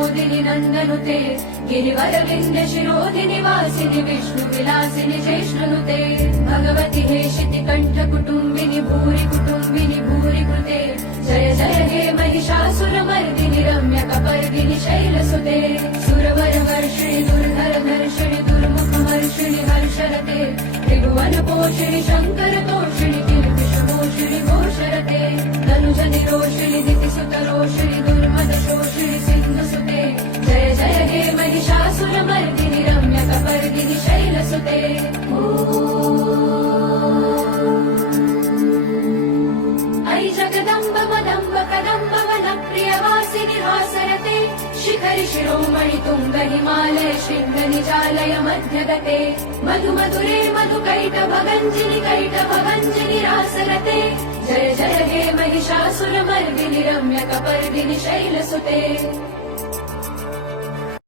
विनोदिनि नन्दनुते गिरिवरविन्द शिरोधिनि वासिनि विष्णु विलासिनि ज्येष्ठनुते भगवति हेशिति कण्ठ कुटुम्बिनि भूरि कुटुम्बिनि भूरि कृते जय जय हे महिषासुरमर्दिनि रम्यकपर्दिनि शैलसुते सुरवरवर्षिणि दुर्धर धर्षिणि दुर्मुखमर्षिणि हर्षरते त्रिभुवन पोषिणि शङ्कर तोषिणि किल्बिषमोषिणि घोषरते तनुज निरोषिणि दितिसुतरोषिणि दुर्मद शोषिणि सिन्धुसुते जय जय हे महिषासुरमर्दिनि रम्यकपर्दिनि शैलसुते ऐ जगदम्ब मदम्ब कदम्ब वनप्रियवासिनि हासरते शिखरि शिरोमणि तुङ्ग हिमालय शृङ्ग निजालय मध्यगते मधु मधुरे मधुकैटभगञ्जिनि कैटभगञ्जिनि रासरते जय जय हे महिषासुरमर्दिनि रम्यकपर्दिनि शैलसुते